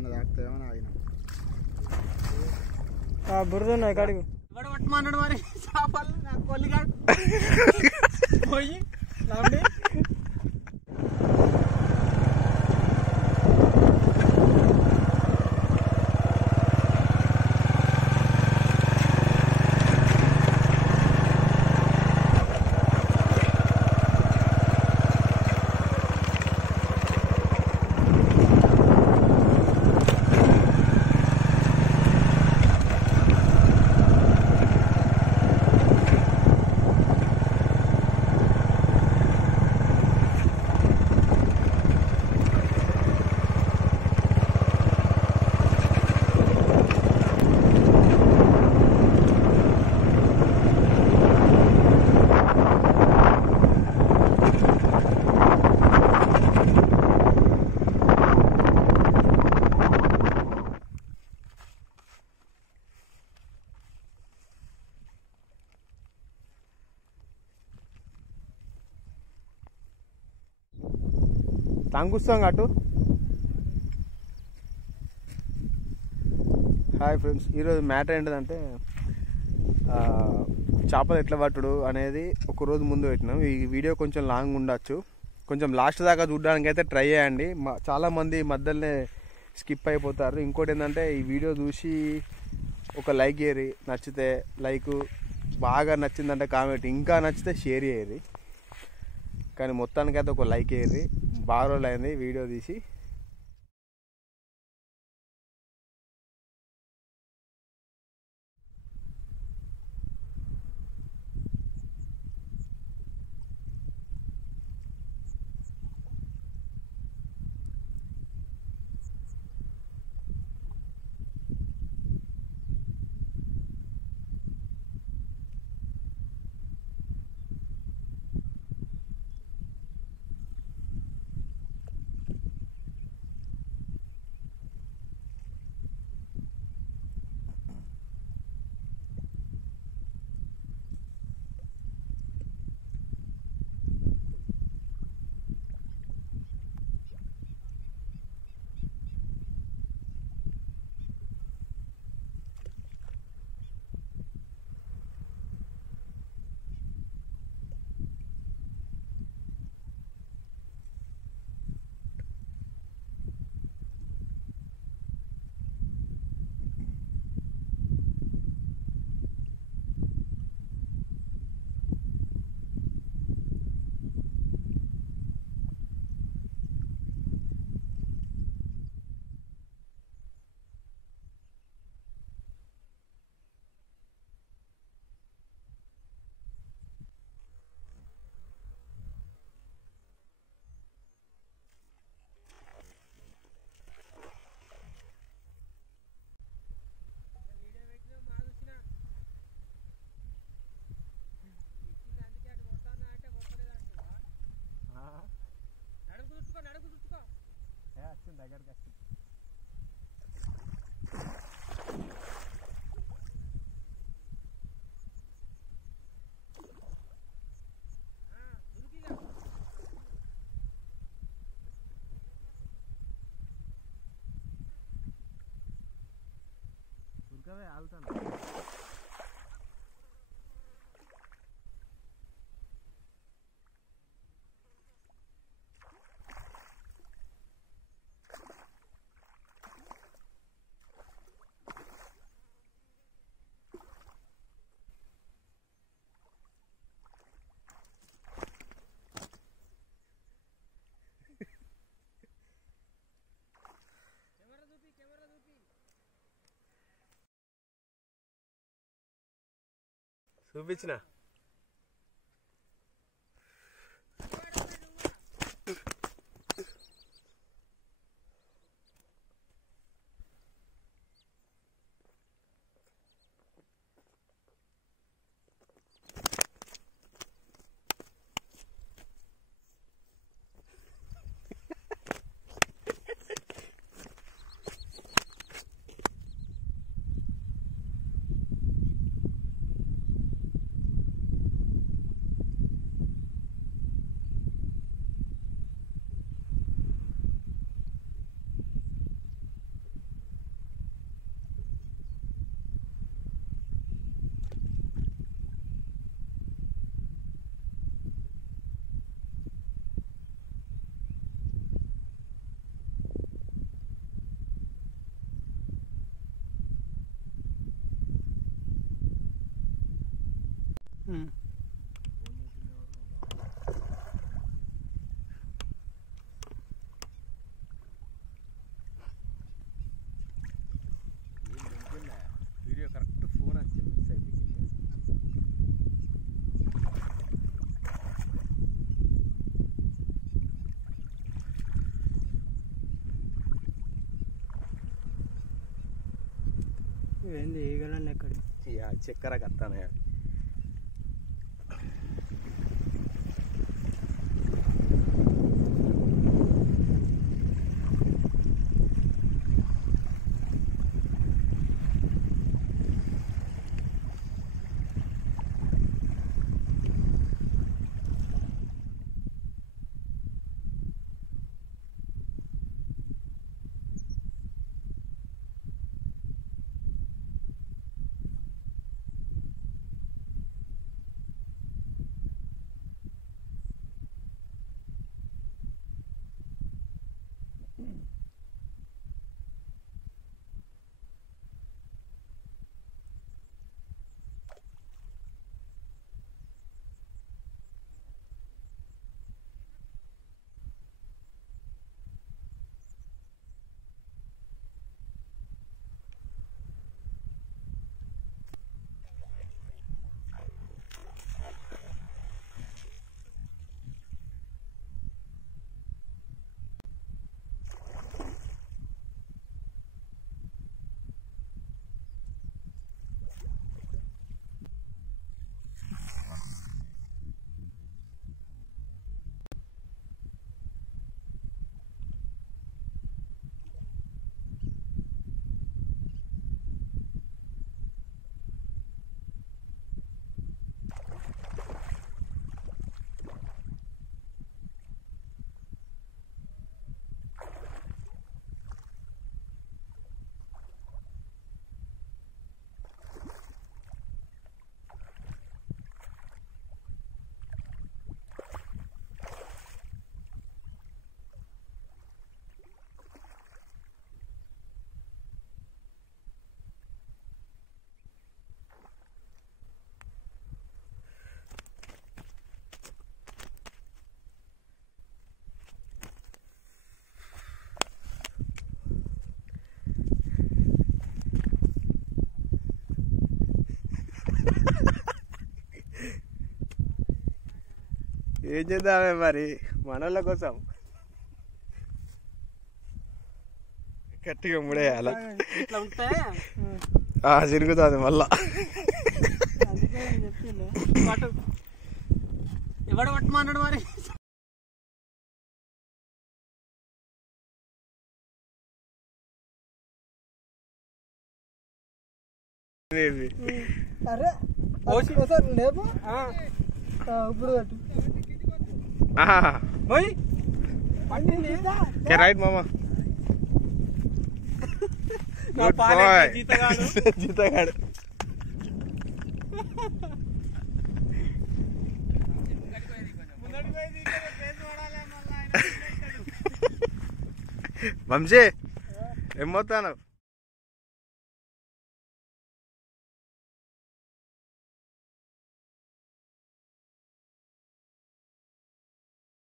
అన్నది ఆగుతామని ఆగినాం. బురద ఉన్నాయి కాడికి పట్టమన్నాడు మరి చేపలు నాకు కొల్లిగా పోయి తాంగుస్తాం అటు. హాయ్ ఫ్రెండ్స్, ఈరోజు మ్యాటర్ ఏంటిదంటే చేపలు ఎట్లా పట్టుడు అనేది ఒకరోజు ముందు పెట్టినాం. ఈ వీడియో కొంచెం లాంగ్ ఉండొచ్చు, కొంచెం లాస్ట్ దాకా చూడడానికి అయితే ట్రై చేయండి. చాలామంది మధ్యలోనే స్కిప్ అయిపోతారు. ఇంకోటి ఏంటంటే ఈ వీడియో చూసి ఒక లైక్ చేయరి, నచ్చితే లైక్, బాగా నచ్చిందంటే కామెంట్, ఇంకా నచ్చితే షేర్ చేయరి. కానీ మొత్తానికైతే ఒక లైక్ చేయరి. బాగా రోజులు అయింది వీడియో తీసి. దగ్గరికి వస్తుంది. ఉరకవే, ఆగుతాను. చూపించిన వీడియో కరెక్ట్ ఫోన్ వచ్చి మిస్ అయిపోయింది. ఏంది ఈగలండి ఎక్కడ చక్కెర కట్టానే. ఏం చేద్దామే మరి మనోళ్ళ కోసం గట్టిగా ముడేయాల. ఇట్లా ఉంటే చిరుగుతుంది మళ్ళా. ఎవడు పట్టమన్నాడు మరి? అరే లేపు ఇప్పుడు రైట్ మామా. జీతగాడు వంశీ ఏమవుతాను?